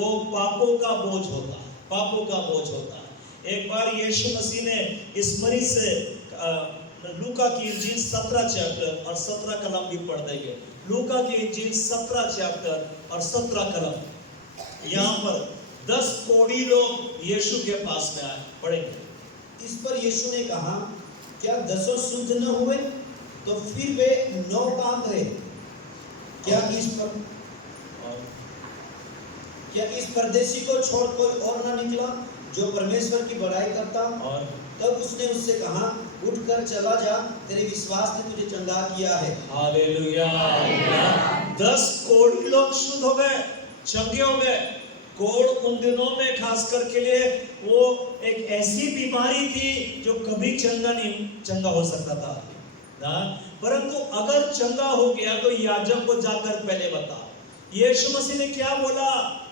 वो पापों का बोझ होता है, पापों का बोझ होता है। एक बार यीशु मसीह ने इस मरीज से लूका की इंजील 17 चैप्टर और 17 कलम भी पढ़ देंगे। लूका की इंजील 17 चैप्टर और 17 कलम। यहाँ पर 10 कोढ़ी लोग यीशु के पास में आए, पढ़ेंगे। इस पर यीशु ने कहा, क्या 10 शुद्ध न हुए? तो फिर वे 9 कहाँ गए? क्या इस परदेशी को छोड़ कोई और न निकला जो परमेश्वर की बड़ाई करता? और तब उसने उससे कहा, उठकर चला जा, तेरे विश्वास ने तुझे चंगा किया है। हालेलुया। 10 कोढ़ी लोग शुद्ध हो गए, चंगे हो गए। कोढ़ उन दिनों में खास करके लिए वो एक ऐसी बीमारी थी जो कभी चंगा हो सकता था ना, परंतु अगर चंगा हो गया तो याजक को जाकर पहले बता। यीशु मसीह ने क्या बोला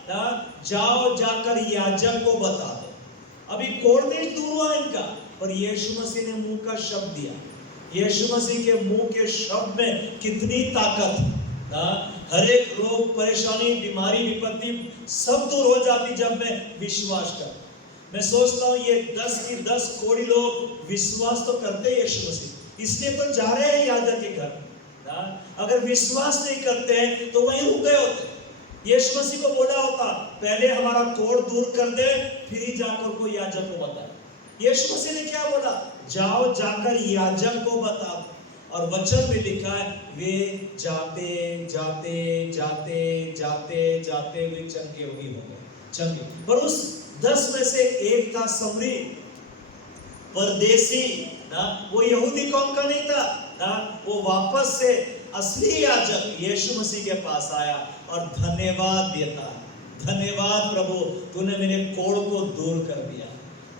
ना, जाओ जाकर याजक को बता दो। अभी कोढ़ नहीं दूर हुआ इनका, पर यीशु मसीह ने मुंह का शब्द दिया। यीशु मसीह के मुंह के शब्द में कितनी ताकत ना, हर एक रोग, परेशानी, बीमारी, विपत्ति सब दूर हो जाती जब मैं विश्वास करता। मैं सोचता हूँ ये 10 की 10 कोढ़ी लोग विश्वास तो करते यीशु मसीह, इसलिए तो जा रहे हैं याजक के घर ना। अगर विश्वास नहीं करते हैं तो वहीं रुक गए होते। यीशु मसीह को बोला होता, पहले हमारा कोढ़ दूर कर दे, फिर ही जाकर कोई याजक को बता। यीशु मसीह ने क्या बोला? जाओ जाकर याजक को बता। और वचन में लिखा है, वे जाते जाते जाते जाते जाते वे चंगे हो गए, चंगे। पर उस 10 में से एक था समरी, परदेसी ना, वो यहूदी कौम का नहीं था ना, वो वापस से असली याजक यीशु मसीह के पास आया और धन्यवाद देता, धन्यवाद प्रभु, तूने मेरे कोढ़ को दूर कर दिया।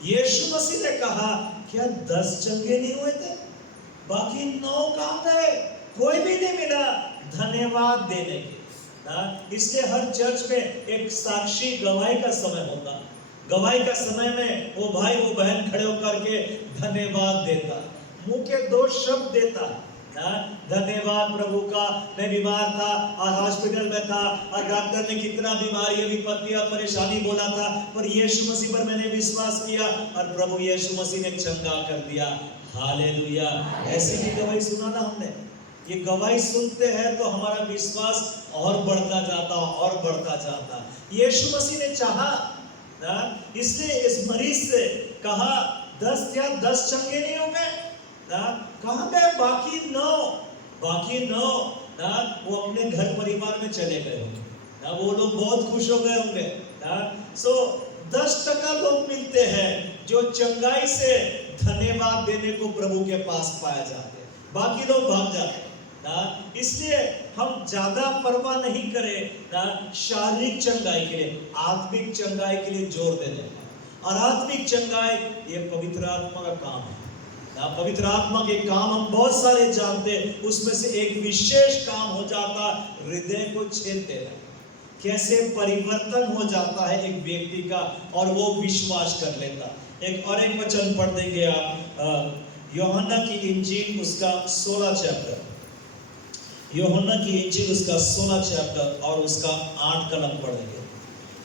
यीशु मसीह ने कहा, क्या 10 चंगे नहीं हुए थे? बाकी 9 कहाँ गए? कोई भी नहीं मिला धन्यवाद देने के ना। इसलिए हर चर्च में एक साक्षी गवाही का समय होता। गवाही का समय में वो भाई वो बहन खड़े होकर के धन्यवाद देता, मुंह के 2 शब्द देता ना, धन्यवाद प्रभु का, मैं बीमार था और हॉस्पिटल में था और डॉक्टर ने कितना बीमारी, विपत्ति और परेशानी बोला था, पर यीशु मसीह पर मैंने विश्वास किया और प्रभु यीशु मसीह ने चंगा कर दिया। हालेलुया। ऐसी भी गवाही सुना ना हमने। ये गवाही सुनते हैं तो हमारा विश्वास और बढ़ता जाता और बढ़ता जाता। यीशु मसीह ने चाहा ना, इसलिए इस मरीज से कहा, 10 क्या 10 चंगे नहीं हो गए ना? कहाँ गए बाकी 9? बाकी 9 ना, वो अपने घर परिवार में चले गए होंगे ना, वो लोग बहुत खुश हो गए होंगे ना। सो 10% लोग मिलते हैं जो चंगाई से धन्यवाद देने को प्रभु के पास पाया जाते हैं, बाकी लोग भाग जाते हैं ना। इसलिए हम ज्यादा परवाह नहीं करें ना शारीरिक चंगाई के लिए, आत्मिक चंगाई के लिए जोर देने का। और आत्मिक चंगाई ये पवित्र आत्मा का काम है ना। पवित्र आत्मा के काम हम बहुत सारे जानते हैं, उसमें से एक विशेष काम हो जाता हृदय को छेद देना। कैसे परिवर्तन हो जाता है एक व्यक्ति का और वो विश्वास कर लेता। एक और एक वचन पढ़ देंगे आप, यूहन्ना की इंजील उसका 16 चैप्टर, यूहन्ना की इंजील उसका 16 चैप्टर और उसका 8 कलम पढ़ेंगे।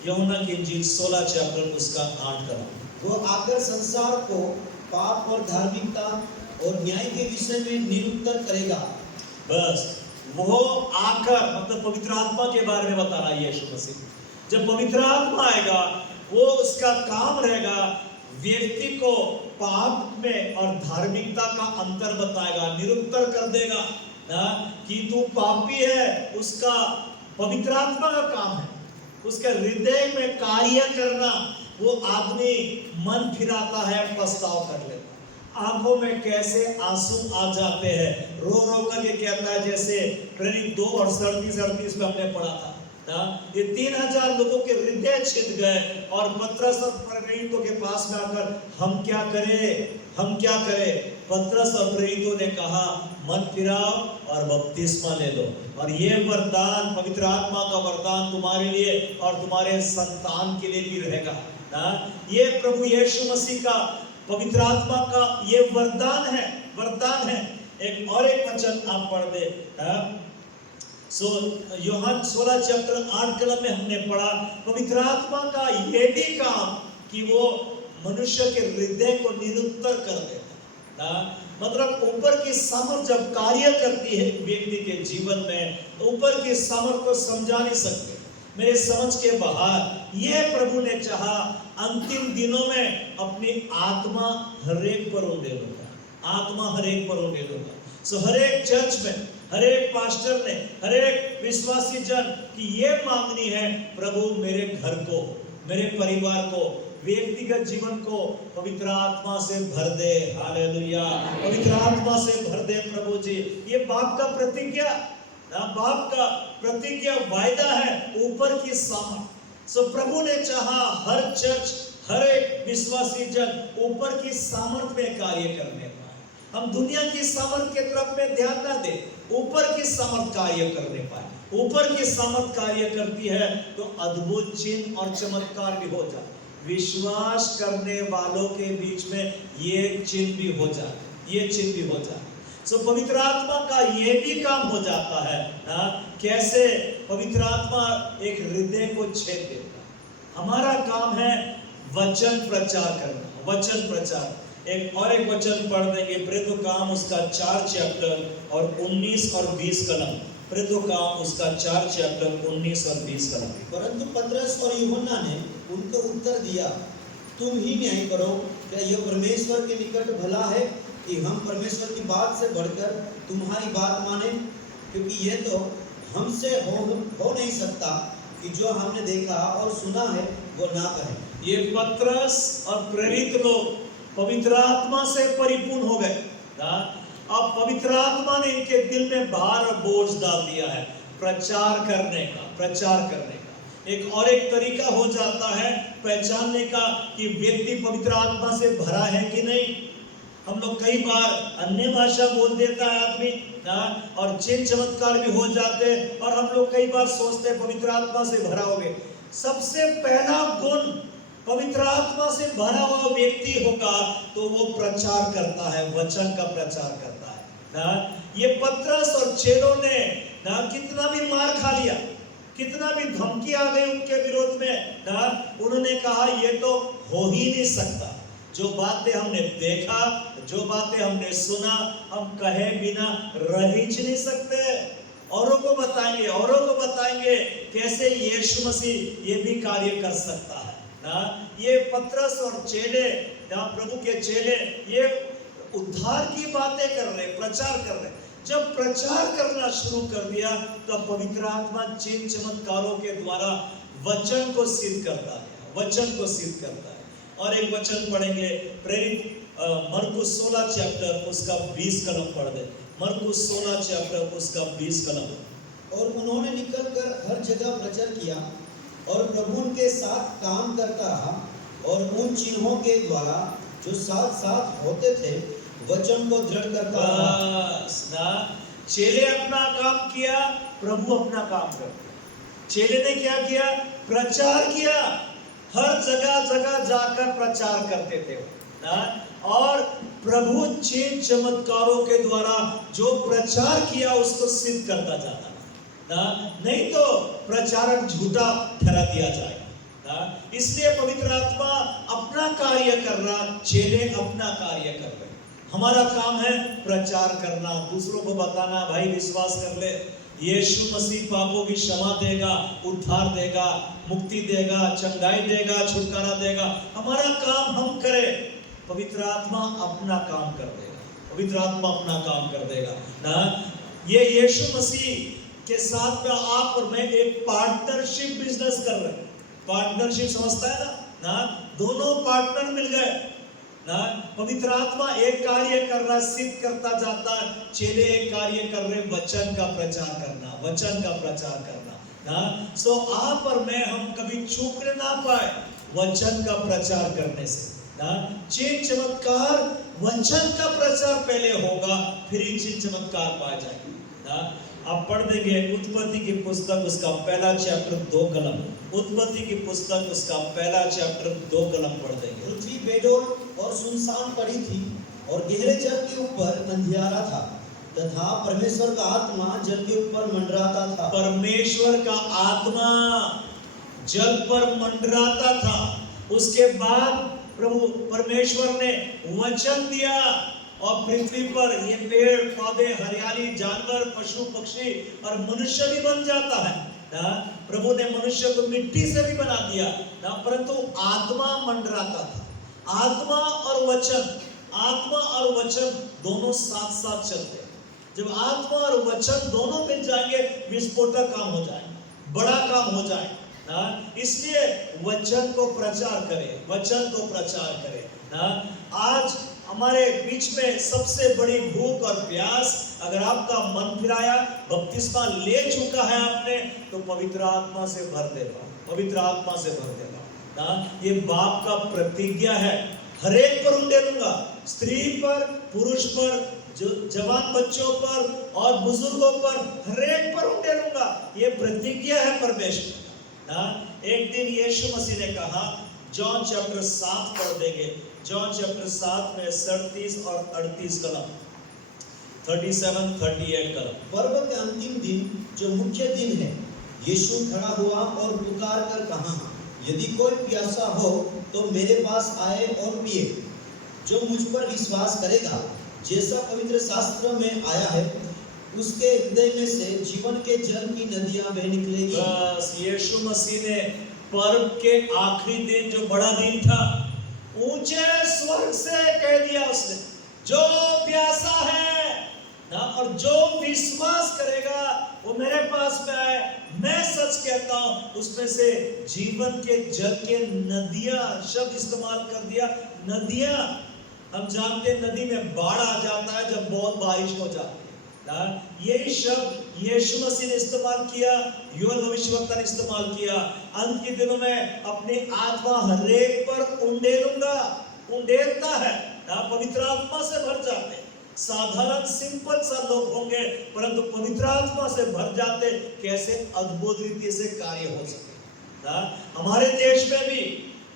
यूहन्ना की इंजील 16 चैप्टर उसका 8 कलम। वो आकर संसार को पाप और धार्मिकता और न्याय के विषय में निरुत्तर करेगा। बस वो आकर, मतलब पवित्र आत्मा के बारे में बता रहा है यीशु मसीह। जब पवित्र आत्मा आएगा, वो उसका काम रहेगा व्यक्ति को पाप में और धार्मिकता का अंतर बताएगा, निरुत्तर कर देगा ना कि तू पापी है। उसका पवित्र आत्मा का काम है उसके हृदय में कार्य करना। वो आदमी मन फिराता है, पछतावा कर लेता, आंखों में कैसे आंसू आ जाते हैं, रो रो करके कहता है, जैसे प्रेरित 2 और 37 में हमने पढ़ा था ना, ये 3000 लोगों के हृदय छिद गए और पतरस और प्रेरितों के पास में आकर हम क्या करें, हम क्या करें? पतरस और प्रेरितों ने कहा, मन फिराओ और बपतिस्मा ले लो, और ये वरदान, पवित्र आत्मा का वरदान तुम्हारे लिए और तुम्हारे संतान के लिए भी रहेगा ना। ये प्रभु यीशु मसीह का, पवित्र आत्मा का ये वरदान है, वरदान है। एक और एक वचन आप पढ़ दे, सो यूहन्ना 16 चैप्टर 8 कलम में हमने पढ़ा पवित्र आत्मा का ये भी काम कि वो मनुष्य के हृदय को निरुत्तर कर देता है। मतलब ऊपर की सामर्थ जब कार्य करती है व्यक्ति के जीवन में, तो ऊपर की सामर्थ को समझा नहीं सकते, मेरे समझ के बाहर। ये प्रभु ने चाहा अंतिम दिनों में अपनी आत्मा हर एक पर उड़े लूंगा, आत्मा हर एक पर उड़े लूंगा। सो हर एक चर्च में, हर एक पास्टर ने, हर एक विश्वासी जन की ये मांगनी है, प्रभु मेरे घर को, मेरे परिवार को, व्यक्तिगत जीवन को पवित्र आत्मा से भर दे। हालेलुया, पवित्र आत्मा से भर दे प्रभु जी। ये बाप का प्रतिज्ञा, बाप का प्रतिज्ञा वायदा है, ऊपर की सामर्थ। सो प्रभु ने चाहा हर चर्च, हर एक विश्वासी जन ऊपर की सामर्थ में कार्य करने पाए। हम दुनिया की सामर्थ के तरफ में ध्यान ना दे, ऊपर की सामर्थ कार्य करने पाए। ऊपर की सामर्थ कार्य करती है तो अद्भुत चिन्ह और चमत्कार भी हो जाए। विश्वास करने वालों के बीच में ये चिन्ह भी हो जाए, ये चिन्ह भी हो जाए। सो पवित्र आत्मा का ये भी काम हो जाता है ना, कैसे पवित्र आत्मा एक हृदय को छेद देता। हमारा काम है वचन प्रचार करना, वचन प्रचार। एक वचन पढ़ देंगे, प्रेरितों काम उसका 4 चैप्टर और 19 और 20 कलम। प्रेरितों काम उसका 4 चैप्टर 19 और 20 कलम। परंतु पतरस और यूहन्ना ने उनको उत्तर दिया, तुम ही न्याय करो, क्या यह परमेश्वर के निकट भला है कि हम परमेश्वर की बात से बढ़कर तुम्हारी बात माने? क्योंकि यह तो हमसे हो नहीं सकता कि जो हमने देखा और सुना है वो ना कहें। ये पतरस और प्रेरित लोग पवित्र आत्मा से परिपूर्ण हो गए। अब पवित्र आत्मा ने इनके दिल में भार और बोझ डाल दिया है प्रचार करने का, प्रचार करने का। एक तरीका हो जाता है पहचानने का कि व्यक्ति पवित्र आत्मा से भरा है कि नहीं। हम लोग कई बार अन्य भाषा बोल देता है आदमी और चिन्ह चमत्कार भी हो जाते हैं, और हम लोग कई बार सोचते हैं पवित्र आत्मा से भरा हो गए। सबसे पहला गुण पवित्र आत्मा से भरा हुआ व्यक्ति होगा तो वो प्रचार करता है, वचन का प्रचार करता है ना। ये पतरस और चेलों ने ना कितना भी मार खा लिया, कितना भी धमकी आ गई उनके विरोध में ना, उन्होंने कहा ये तो हो ही नहीं सकता। जो बातें हमने देखा, जो बातें हमने सुना, हम कहे बिना रह ही नहीं सकते। औरों को बताएंगे कैसे यीशु मसीह ये भी कार्य कर सकता है ना। ये पतरस और चेले ना, प्रभु के चेले, ये उद्धार की बातें कर रहे, प्रचार कर रहे। जब प्रचार करना शुरू कर दिया तब पवित्र आत्मा चिन्ह चमत्कारों के द्वारा वचन को सिद्ध करता है, वचन को सिद्ध करता है। और एक वचन पढ़ेंगे, प्रेरित मरकुस 16 चैप्टर उसका 20 कलम पढ़ दे। मरकुस 16 चैप्टर उसका 20 कलम। और उन्होंने निकलकर हर जगह प्रचार किया और प्रभु उनके साथ काम करता रहा, और उन चिन्हों के द्वारा जो साथ साथ होते थे वचन को दृढ़ करता रहा। चेले अपना काम किया, प्रभु अपना काम करते। चेले ने क्या किया? प्रचार किया, हर जगह जगह जाकर प्रचार करते थे ना। और प्रभु चिन्ह चमत्कारों के द्वारा जो प्रचार किया उसको सिद्ध करता जाता ना, नहीं तो प्रचारक झूठा ठहरा दिया जाएगा ना। इसलिए पवित्र आत्मा अपना कार्य कर रहा, चेले अपना कार्य कर रहे। हमारा काम है प्रचार करना, दूसरों को बताना, भाई विश्वास कर ले, यीशु मसीह पापों की क्षमा देगा, उद्धार देगा, मुक्ति देगा, चंगाई देगा, छुटकारा देगा। हमारा काम हम करें, पवित्र आत्मा अपना काम कर देगा, पवित्र आत्मा अपना काम कर देगा ना। ये यीशु मसीह के साथ में आप और मैं एक पार्टनरशिप बिजनेस कर रहे हैं। पार्टनरशिप समझता है ना, दोनों पार्टनर मिल गए ना। पवित्र आत्मा एक कार्य कर रहा, सिद्ध करता जाता है, चेले एक कार्य कर रहे, वचन का प्रचार करना, वचन का प्रचार करना ना। सो आप और मैं, हम कभी चूक ना पाए वचन का प्रचार करने से ना। चिन्ह चमत्कार वचन का प्रचार पहले होगा, फिर ही चिन्ह चमत्कार पाए जाएंगे ना। आप पढ़ देंगे उत्पत्ति की पुस्तक उसका पहला चैप्टर 2 कलम। उत्पत्ति की पुस्तक उसका पहला चैप्टर 2 कलम पढ़ देंगे। पृथ्वी बेडोल और सुनसान पड़ी थी और गहरे जल के ऊपर अंधियारा था, तथा परमेश्वर का आत्मा जल के ऊपर मंडराता था। परमेश्वर का आत्मा जल पर मंडराता था। उसके बाद प्रभु परमेश्वर ने वचन दिया और पृथ्वी पर ये पेड़ पौधे, हरियाली, जानवर, पशु पक्षी और मनुष्य भी बन जाता है ना। प्रभु ने मनुष्य को मिट्टी से भी बना दिया ना, परंतु आत्मा मंडराता था। आत्मा और वचन दोनों साथ साथ चलते हैं। जब आत्मा और वचन दोनों मिल जाएंगे, विस्फोटक काम हो जाएगा, बड़ा काम हो जाएगा ना। इसलिए वचन को प्रचार करें ना। आज हमारे बीच में सबसे बड़ी भूख और प्यास, अगर आपका मन फिराया, बपतिस्मा ले चुका है आपने, तो पवित्र आत्मा से भर देगा ना। ये बाप का प्रतिज्ञा है। हर एक पर उंडेलूंगा, स्त्री पर, पुरुष पर, जो जवान बच्चों पर और बुजुर्गों पर, हर एक पर उंडेलूंगा। ये प्रतिज्ञा है परमेश्वर ना। एक दिन यीशु मसीह ने कहा, जॉन चैप्टर 7 पढ़ देंगे, जॉन चैप्टर 7 में 37 और 38 कलम, 37, 38 कलम। पर्व के अंतिम दिन जो मुख्य दिन है, यीशु खड़ा हुआ और पुकार कर कहा, यदि कोई प्यासा हो तो मेरे पास आए और पिए। जो मुझ पर विश्वास करेगा, जैसा पवित्र शास्त्र में आया है, उसके हृदय में से जीवन के जल की नदियां बह निकलेगी। बस यीशु मसीह ने पर्व के आखिरी दिन, जो बड़ा दिन था, ऊंचे स्वर से कह दिया उसने, जो प्यासा है ना और जो विश्वास करेगा वो मेरे पास में आए। मैं सच कहता हूं, उसमें से जीवन के जल के नदियां, शब्द इस्तेमाल कर दिया, नदियां। हम जानते हैं नदी में बाढ़ आ जाता है जब बहुत बारिश हो जाती है। यही शब्द यीशु मसीह ने इस्तेमाल किया, योएल भविष्यवक्ता ने इस्तेमाल किया। अंत के दिनों में अपनी आत्मा हर एक पर उंडेलता है ना। पवित्र आत्मा से भर जाते। साधारण सिंपल सा लोग होंगे, परंतु पवित्र आत्मा से भर जाते। कैसे अद्भुत रीति से कार्य हो सके ना। हमारे देश में भी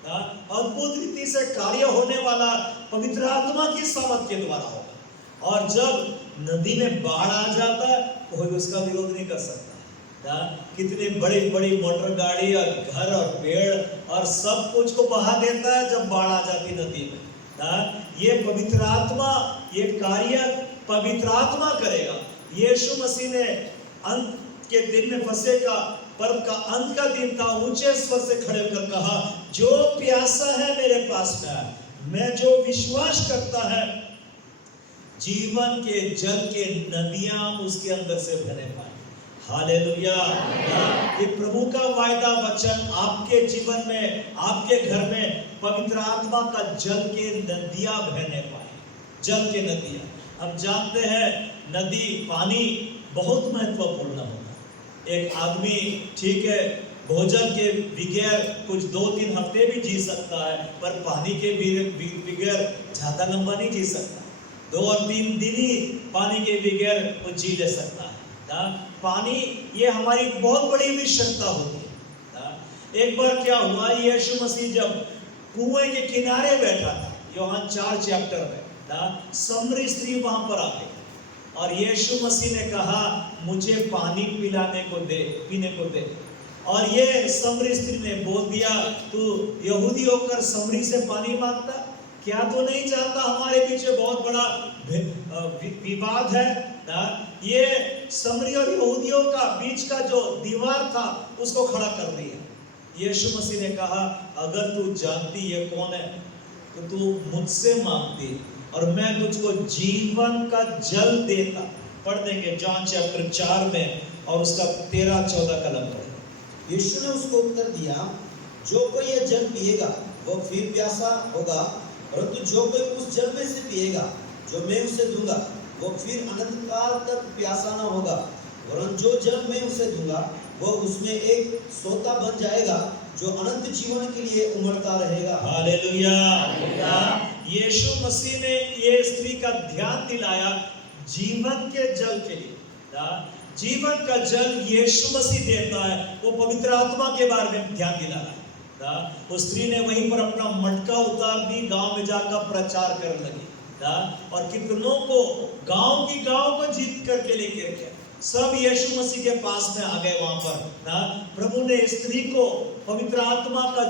अद्भुत रीति से कार्य होने वाला पवित्र आत्मा की सामर्थ के द्वारा होगा। और जब नदी में बाढ़ आ जाता है, कोई उसका विरोध नहीं कर सकता ना। कितनी बड़ी बड़ी मोटर गाड़ी और घर और पेड़ और सब कुछ को बहा देता है जब बाढ़ आ जाती नदी में ना। ये पवित्र आत्मा, ये कार्य पवित्र आत्मा करेगा। यीशु मसीह ने अंत के दिन में फसह का पर्व का अंत का दिन था, ऊंचे स्वर से खड़े होकर कहा, जो प्यासा है मेरे पास में आए। मैं जो विश्वास करता है, जीवन के जल के नदियां उसके अंदर से बहने पाए। हालेलुया। ये प्रभु का वायदा वचन आपके जीवन में, आपके घर में पवित्र आत्मा का जल के नदियां बहने पाए। जल के नदियां, हम जानते हैं नदी, पानी बहुत महत्वपूर्ण होता है। एक आदमी ठीक है भोजन के बगैर कुछ 2-3 हफ्ते भी जी सकता है, पर पानी के बगैर ज्यादा लंबा नहीं जी सकता। 2 और 3 दिन ही पानी के बगैर वो जी ले सकता है ना। पानी ये हमारी बहुत बड़ी आवश्यकता होती है ना। एक बार क्या हुआ, यीशु मसीह जब कुएं के किनारे बैठा था, यूहन्ना 4 चैप्टर में ना, सामरी स्त्री वहां पर आ गई और यीशु मसीह ने कहा, मुझे पानी पिलाने को दे, पीने को दे। और ये सामरी स्त्री ने बोल दिया, तू यहूदी होकर सामरी से पानी मांगता, क्या तो नहीं जानता हमारे पीछे बहुत बड़ा विवाद है ना। ये सामरी और यहूदियों का बीच का जो दीवार था उसको खड़ा कर दिया। यीशु मसीह ने कहा, अगर तू जानती ये कौन है तो तू मुझसे मांगती और मैं तुझको जीवन का जल देता। पढ़ देंगे जॉन चैप्टर 4 में और उसका 13-14 कलम पढ़े। यीशु ने उसको उत्तर दिया, जो कोई ये जल पिएगा वो फिर प्यासा होगा, परंतु जो कोई उस जल में से पिएगा जो मैं उसे दूंगा, वो फिर अनंत काल तक प्यासा न होगा, वरन जो जल मैं उसे दूंगा वो उसमें एक सोता बन जाएगा जो अनंत जीवन के लिए उमड़ता रहेगा। हालेलुया। यीशु मसीह ने ये स्त्री का ध्यान दिलाया जीवन के जल के लिए। जीवन का जल यीशु मसीह देता है, वो पवित्र आत्मा के बारे में ध्यान दिला रहा है। उस स्त्री ने वहीं पर अपना मटका उतार दी, गांव में जाकर प्रचार करने लगी ना, और कितनों को गांव को जीत करके लेकर गया। सब यीशु मसीह के पास में आ गए वहां पर ना। प्रभु ने स्त्री को पवित्र आत्मा का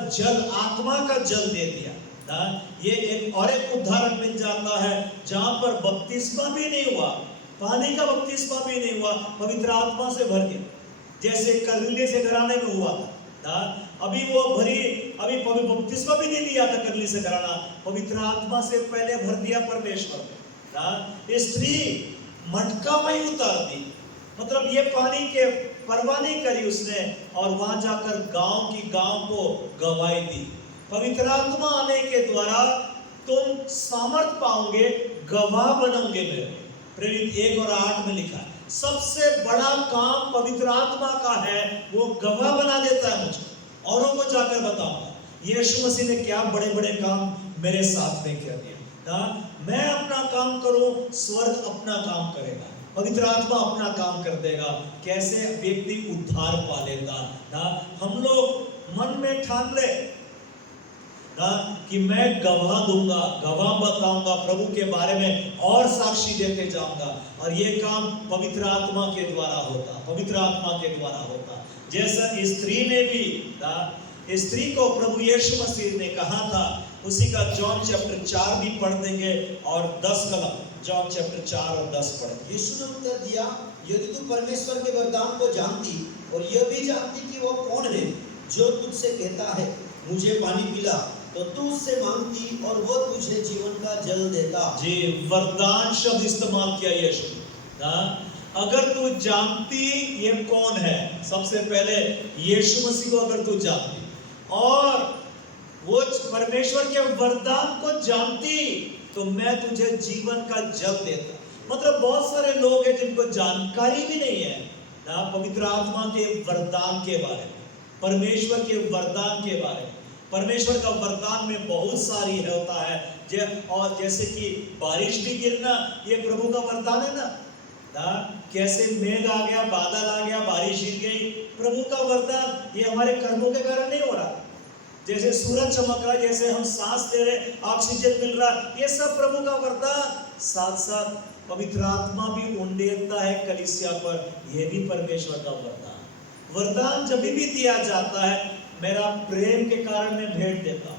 जल दे दिया ना। ये एक और एक उदाहरण मिल जाता है जहां पर बपतिस्मा भी नहीं हुआ, पानी का बपतिस्मा भी नहीं हुआ, पवित्र आत्मा से भर गया, जैसे कर्नेलियस के घराने में हुआ था। अभी बपतिस्मा भी नहीं लिया था कर्नेलियस के घराना, पवित्र आत्मा से पहले भर दिया परमेश्वर ने। स्त्री मटका में ही उतार दी, मतलब ये पानी के परवाह नहीं करी उसने, और वहां जाकर गांव को गवाही दी। पवित्र आत्मा आने के द्वारा तुम सामर्थ पाओगे, गवाह बनोगे मेरे। प्रेरित 1 और 8 में लिखा है, सबसे बड़ा काम पवित्र आत्मा का है, वो गवाह बना देता है मुझको, औरों को जाकर बताऊंगा यीशु मसीह ने क्या बड़े बड़े काम मेरे साथ में कर दिया। मैं अपना काम करूं, स्वर्ग अपना काम करेगा, पवित्र आत्मा अपना काम कर देगा। कैसे व्यक्ति उद्धार पा लेता ना। हम लोग मन में ठान ले ना कि मैं गवाह दूंगा, गवाह बताऊंगा प्रभु के बारे में और साक्षी देते जाऊंगा, और ये काम पवित्र आत्मा के द्वारा होता, पवित्र आत्मा के द्वारा होता। जैसा स्त्री ने भी ना, स्त्री को प्रभु यीशु मसीह ने कहा था, उसी का जॉन चैप्टर 4 भी पढ़ देंगे और 10 कलम जॉन चैप्टर 4 और 10 पढ़ेंगे। यीशु ने उत्तर दिया, यदि तू परमेश्वर के वरदान को जानती और यह भी जानती कि वो कौन है जो तुझसे कहता है मुझे पानी पिला, तो तू उससे मांगती और वो तुझे जीवन का जल देता। जी, वरदान शब्द इस्तेमाल किया यीशु ना। अगर तू जानती ये कौन है, सबसे पहले यीशु मसीह को अगर तू जानती और वो परमेश्वर के वरदान को जानती, तो मैं तुझे जीवन का जल देता। मतलब बहुत सारे लोग हैं जिनको जानकारी भी नहीं है ना पवित्र आत्मा के वरदान के बारे में, परमेश्वर के वरदान के बारे में। परमेश्वर का वरदान में बहुत सारी होता है, और जैसे कि बारिश भी गिरना, ये प्रभु का वरदान है ना। कैसे मेघ आ गया, बादल आ गया, बारिश गिर गई, प्रभु का वरदान। ये हमारे कर्मों के कारण नहीं हो रहा। जैसे सूरज चमक रहा, जैसे हम सांस ले रहे, ऑक्सीजन मिल रहा, ये सब प्रभु का वरदान। साथ साथ पवित्र आत्मा भी उंडेलता है कलीसिया पर, यह भी परमेश्वर का वरदान। वरदान जब भी दिया जाता है, मेरा प्रेम के कारण मैं भेंट देता हूँ।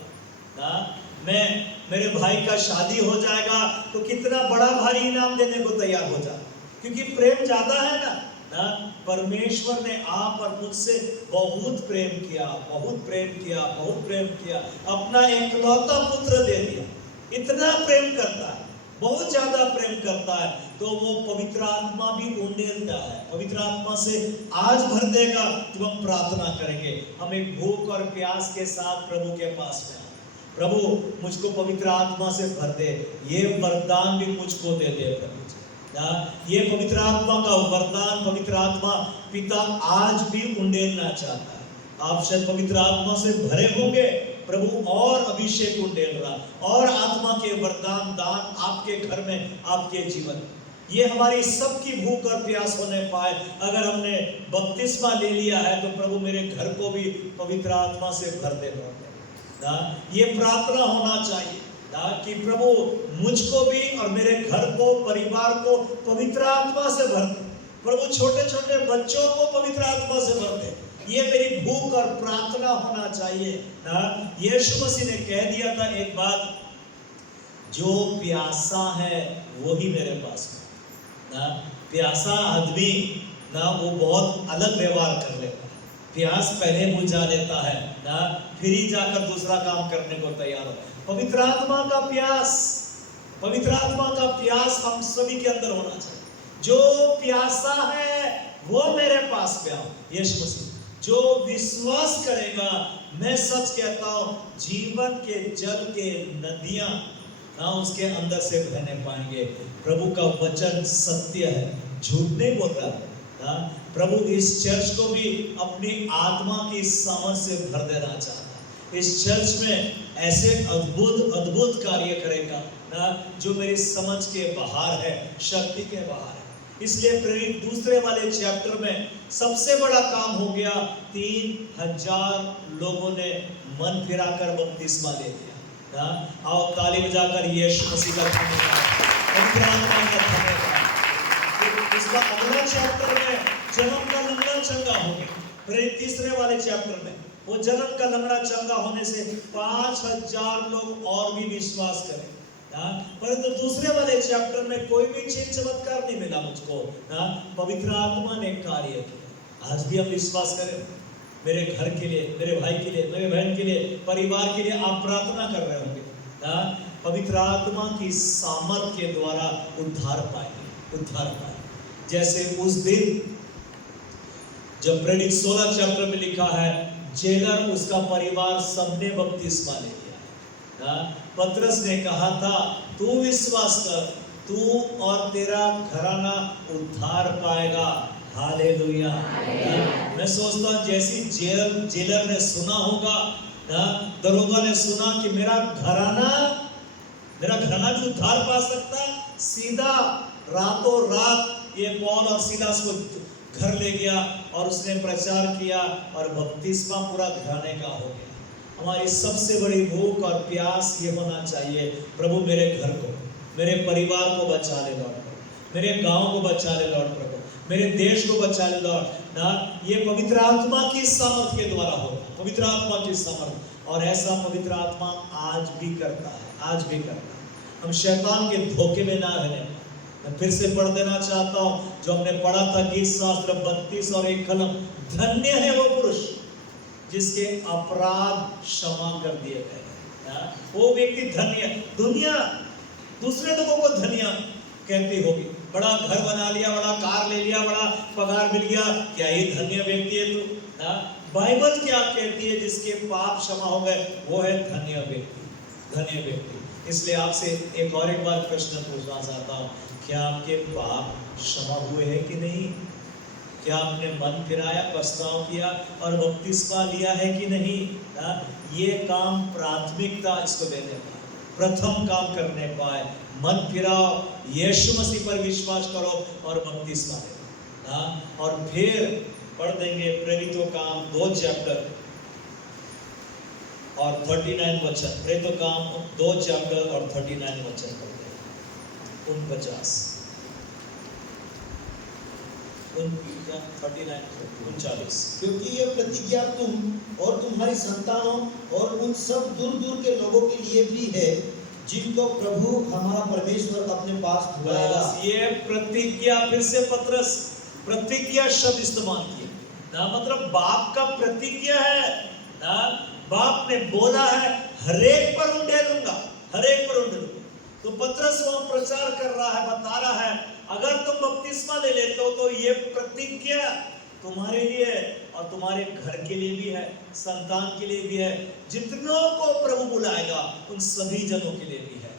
मैं मेरे भाई का शादी हो जाएगा तो कितना बड़ा भारी इनाम देने को तैयार हो जाए, क्योंकि प्रेम ज्यादा है ना। परमेश्वर ने आप और मुझसे बहुत प्रेम किया, बहुत प्रेम किया, बहुत प्रेम किया, अपना एकलौता पुत्र दे दिया। इतना प्रेम करता है, बहुत ज्यादा प्रेम करता है, तो वो पवित्र आत्मा भी उंडेलता है। पवित्र आत्मा से आज भर देगा जब हम प्रार्थना करेंगे। हम एक भूख और प्यास के साथ प्रभु के पास में आए, प्रभु मुझको पवित्र आत्मा से भर दे, ये वरदान भी मुझको दे दे प्रभु। ये पवित्र आत्मा का वरदान पवित्र आत्मा पिता आज भी उंडेलना चाहता है। आप शायद पवित्र आत्मा से भरे होंगे, प्रभु और अभिषेक उंडेल रहा, और आत्मा के वरदान दान आपके घर में, आपके जीवन। ये हमारी सबकी भूख और प्यास होने पाए। अगर हमने बपतिस्मा ले लिया है तो प्रभु मेरे घर को भी पवित्र आत्मा से भर दे। ये प्रार्थना होना चाहिए कि प्रभु मुझको भी और मेरे घर को, परिवार को पवित्र आत्मा से भर दे। प्रभु छोटे छोटे बच्चों को पवित्र आत्मा से भर दे। ये मेरी भूख और प्रार्थना होना चाहिए। यीशु मसीह ने कह दिया था एक बात, जो प्यासा है वो ही मेरे पास है। प्यासा आदमी ना वो बहुत अलग व्यवहार कर लेता है, प्यास पहले बुझा लेता है ना, फिर ही जाकर दूसरा काम करने को तैयार हो। पवित्र आत्मा का प्यास, पवित्र आत्मा का प्यास हम सभी के अंदर होना चाहिए। जो प्यासा है वो मेरे पास पे आओ। यीशु मसीह जो विश्वास करेगा, मैं सच कहता हूं, जीवन के जल के नदियां ना उसके अंदर से बहने पाएंगे। प्रभु का वचन सत्य है, झूठ नहीं बोल रहा। प्रभु इस चर्च को भी अपनी आत्मा की समझ से भर देना चाहता है। इस चर्च में ऐसे अद्भुत अद्भुत कार्य करेगा ना जो मेरी समझ के बाहर है, शक्ति के बाहर है। इसलिए प्रेरित दूसरे वाले चैप्टर में सबसे बड़ा काम हो गया, 3000 लोगों ने मन फिराकर बपतिस्मा ले लिया। आओ ताली बजाकर यीशु मसीह का धन्यवाद, पवित्र आत्मा का धन्यवाद। इसका अगला चैप्टर में जन्म का लंगड़ा चंगा हो गया, फिर तीसरे वाले चैप्टर में वो जन्म का लंगड़ा चंगा होने से 5000 लोग और भी विश्वास करें। परंतु दूसरे वाले चैप्टर में कोई भी चिन्ह चमत्कार नहीं मिला मुझको। पवित्र आत्मा ने कार्य किया। आज भी हम विश्वास करें, मेरे घर के लिए, मेरे भाई के लिए, मेरे बहन के लिए, परिवार के लिए आप प्रार्थना कर रहे होंगे। पवित्र आत्मा की सामर्थ के द्वारा उद्धार पाएंगे, उद्धार पाएंगे। जैसे उस दिन जब प्रेरित 16 चैप्टर में लिखा है, जेलर उसका परिवार सबने बपतिस्मा ले लिया। पतरस ने कहा था, तू विश्वास कर, तू और तेरा घराना उद्धार पाएगा। हालेलुया। मैं सोचता हूँ जैसी जेलर ने सुना होगा, दरोगा ने सुना कि मेरा घराना भी उद्धार पा सकता, सीधा रातों रात ये पौल और सीलास को घर ले गया और उसने प्रचार किया और बपतिस्मा पूरा घराने का हो गया। हमारी सबसे बड़ी भूख और प्यास ये होना चाहिए, प्रभु मेरे घर को, मेरे परिवार को बचा ले लॉर्ड, मेरे गांव को बचा ले लॉर्ड, प्रभु मेरे देश को बचा ले लॉर्ड। ये पवित्र आत्मा की सामर्थ के द्वारा होगा, पवित्र आत्मा की सामर्थ। और ऐसा पवित्र आत्मा आज भी करता है, आज भी करता है। हम शैतान के धोखे में ना रहने। मैं फिर से पढ़ देना चाहता हूँ जो हमने पढ़ा था, गीत शास्त्र 32 और 1 कलम। धन्य है वो पुरुष जिसके अपराध क्षमा कर दिए गए। वो व्यक्ति धन्य। दुनिया दूसरे लोगों को धन्य कहती होगी, बड़ा घर बना लिया, बड़ा कार ले लिया, बड़ा पगार मिल गया, क्या ये धन्य व्यक्ति है तू? बाइबल क्या कहती है? जिसके पाप क्षमा हो गए वो है धन्य व्यक्ति, धन्य व्यक्ति। इसलिए आपसे एक बार प्रश्न पूछना चाहता हूँ, क्या आपके पाप क्षमा हुए हैं कि नहीं? क्या आपने मन फिराया, पछतावा किया और बपतिस्मा लिया है कि नहीं? ये काम प्राथमिकता इसको देने पाए, प्रथम काम करने पाए। मन फिराओ, यीशु मसीह पर विश्वास करो और बपतिस्मा ले। और फिर पढ़ देंगे प्रेरितों काम 2 चैप्टर और 39 वचन। प्रेरितों काम 2 चैप्टर और 39 वचन पढ़ते हैं। 49 क्योंकि यह प्रतिज्ञा तुम और तुम्हारी संतानों और उन सब दूर दूर के लोगों के लिए भी है जिनको प्रभु हमारा परमेश्वर अपने पास बुलाएगा। ये प्रतिज्ञा, फिर से पतरस प्रतिज्ञा शब्द इस्तेमाल किया, मतलब बाप का प्रतिज्ञा है। बाप ने बोला है, हरेक पर उंडेलूंगा, हरेक पर उंडेलूंगा। तो पतरस वहां प्रचार कर रहा है, बता रहा है, अगर तुम बपतिस्मा ले लेते हो तो ये प्रतिज्ञा तुम्हारे लिए और तुम्हारे घर के लिए भी है, संतान के लिए भी है, जितनों को प्रभु बुलाएगा उन सभी जनों के लिए भी है।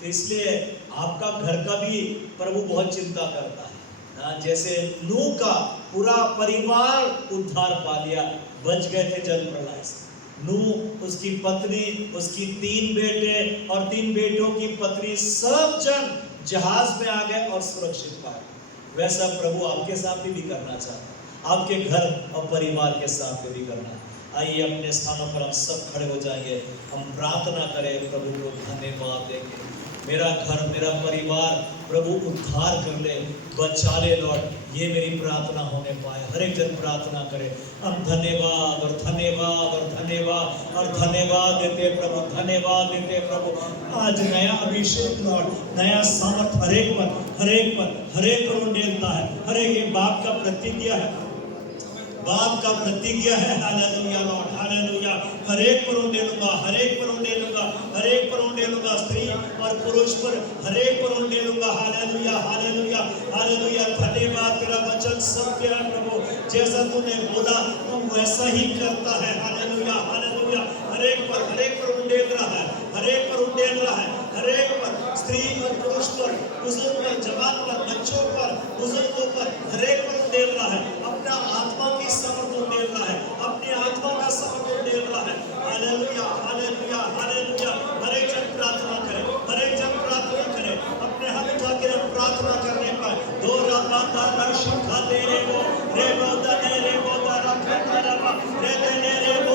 तो इसलिए आपका घर का भी प्रभु बहुत चिंता करता है। जैसे नूह का पूरा परिवार उद्धार पा लिया, बच गए थे जल प्रलय से। नूह, उसकी पत्नी, उसकी 3 बेटे और 3 बेटों की पत्नी, सब जन जहाज में आ गए और सुरक्षित पाए। वैसा प्रभु आपके साथ भी करना चाहता है, आपके घर और परिवार के साथ भी करना। आइए अपने स्थानों पर हम सब खड़े हो जाएंगे, हम प्रार्थना करें, प्रभु को धन्यवाद देंगे। मेरा घर, मेरा परिवार प्रभु उद्धार कर ले, बचा ले लॉर्ड, ये मेरी प्रार्थना होने पाए। हर एक जन प्रार्थना करे। हम धन्यवाद और धन्यवाद और धन्यवाद और धन्यवाद देते प्रभु, धन्यवाद देते प्रभु। आज नया अभिषेक लॉर्ड, नया सामर्थ हरेक पर उंडेलता है। हरेक एक बाप का प्रतिज्ञा है, बाप का प्रतिज्ञा है। Hallelujah lord, hallelujah. हरेक पर उंडेलूंगा, हरेक पर उंडेलूंगा, हरेक पर उंडेलूंगा, स्त्री और पुरुष पर हरेक पर उंडेलूंगा। Hallelujah, hallelujah, hallelujah. धन्यवाद, तेरा वचन सत्य है प्रभु, जैसा तूने बोला तू वैसा ही करता है। Hallelujah, hallelujah. हरेक पर उंडेल रहा है, हरेक पर उंडेल रहा है, हरेक पर, स्त्री और पुरुष पर, बुजुर्ग पर, जवान पर, बच्चों पर, बुजुर्गों पर, हरेक पर उंडेल रहा है। अपना आत्मा की समर्थ उंडेल रहा है, अपनी आत्मा का समर्थ उंडेल रहा है। Hallelujah, hallelujah, hallelujah. हरेक जन प्रार्थना करे, हरेक जन प्रार्थना करे, अपने हाथ उठाकर हम प्रार्थना करने पाए। दो राता दर्शन खाते रे वो दा रे वो दा रखा रे दे रे वो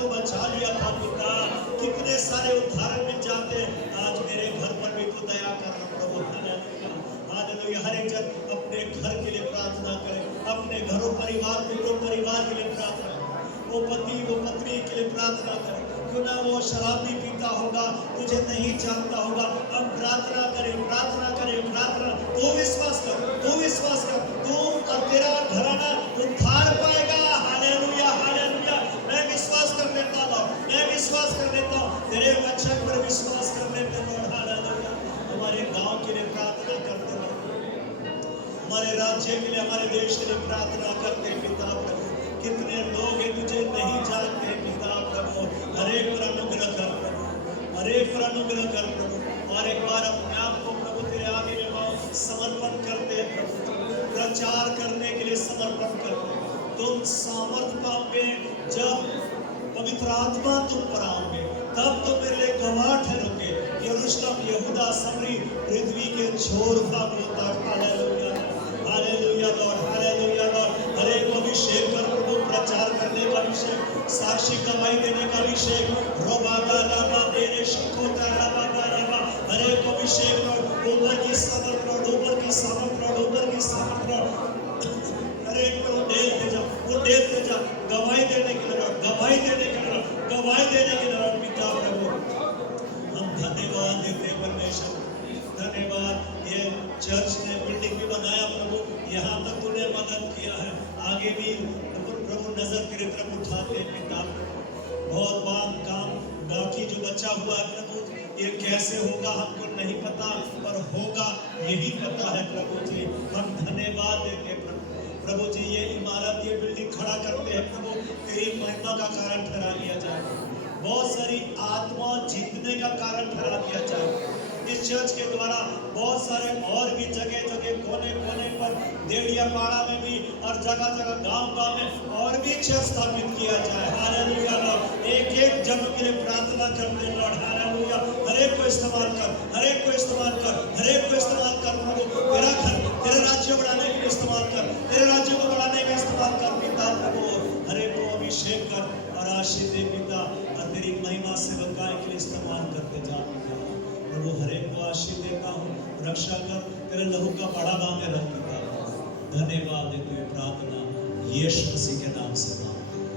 को बचा लिया था पिता, कितने सारे उदाहरण मिल जाते। आज मेरे घर पर भी तू दया कर प्रभु। Hallelujah, hallelujah. हर एक जन अपने घर के लिए प्रार्थना करे, अपने घरों परिवार मित्रों परिवार के लिए प्रार्थना करे, वो पति वो पत्नी के लिए प्रार्थना करे। क्यों ना वो शराबी पीता होगा, तुझे नहीं जानता होगा, हम प्रार्थना करें प्रार्थना करें प्रार्थना। तू विश्वास कर, तू विश्वास कर, तू और तेरा घराना उद्धार पाएगा। Hallelujah, hallelujah. मैं विश्वास कर लेता हूँ, मैं विश्वास कर लेता हूँ, तेरे वचन पर विश्वास कर लेते हैं। हालेलुया। हमारे गांव के लिए प्रार्थना करते हैं, हमारे राज्य के लिए हमारे देश के लिए प्रार्थना करते हैं पिता प्रभु। कितने लोग हैं तुझे नहीं जानते पिता प्रभु, हर एक पर अनुग्रह कर प्रभु, हर एक पर अनुग्रह कर प्रभु। और एक बार अपने आप को प्रभु तेरे आगे समर्पण करते हैं प्रभु, प्रचार करने के लिए समर्पण करते हैं। तुम सामर्थ पाओगे जब पवित्र आत्मा तुम पर आओगे, तब तुम मेरे लिए गवाह ठहरोगे। यरूशलेम यहूदा समरी पृथ्वी के छोर भाग होता। Hallelujah, hallelujah lord, hallelujah lord. हर एक को अभिषेक कर प्रभु, प्रचार करने का अभिषेक, साक्षी गवाही देने का अभिषेक। रोबादा लाबा देने शकोता लाबा लाबा, हर एक को अभिषेक लॉर्ड। ऊपर की सामर्थ लॉर्ड, ऊपर की सामर्थ लॉर्ड, ऊपर की सामर्थ लॉर्ड। हर एक को देते जा, वो देते जा, गवाही देने के लिए लॉर्ड, गवाही देने के लिए लॉर्ड, गवाही देने के लिए लॉर्ड पिता प्रभु। हम धन्यवाद देते परमेश्वर, धन्यवाद। ये चर्च ने बिल्डिंग भी बनाया प्रभु, यहाँ तक तूने मदद किया है, आगे भी प्रभु नजर तेरे तरफ उठाते हैं पिता। बहुत बात काम बाकी जो बचा हुआ है प्रभु, ये कैसे होगा हमको नहीं पता, पर होगा यही पता है प्रभु जी। हम धन्यवाद देते हैं प्रभु। प्रभु जी ये इमारत ये बिल्डिंग खड़ा करते हैं प्रभु, तेरी महिमा का कारण ठहरा दिया जाए, बहुत सारी आत्मा जीतने का कारण ठहरा दिया जाए। इस चर्च के द्वारा बहुत सारे और भी जगह जगह कोने कोने पर देड़ियापाड़ा में भी और जगह जगह गांव-गांव में और भी चर्च स्थापित किया जाए। हालेलुया लॉर्ड, एक एक जन के लिए प्रार्थना करते हैं लॉर्ड। हालेलुया, हर एक को इस्तेमाल कर, हर एक को इस्तेमाल कर, हर एक को इस्तेमाल कर प्रभु। तेरा घर तेरा राज्य बढ़ाने के लिए इस्तेमाल कर, तेरे राज्य को बढ़ाने में इस्तेमाल कर पिता प्रभु। हर एक को अभिषेक कर और आशीष दे पिता, और तेरी महिमा से बकाए के लिए इस्तेमाल करते जा पिता प्रभु। हर एक को आशीष देता हूँ, रक्षा कर, तेरे लहू का बड़ा बांधे रख पिता। धन्यवाद देते हुए प्रार्थना यीशु मसीह के नाम से मांगते हैं।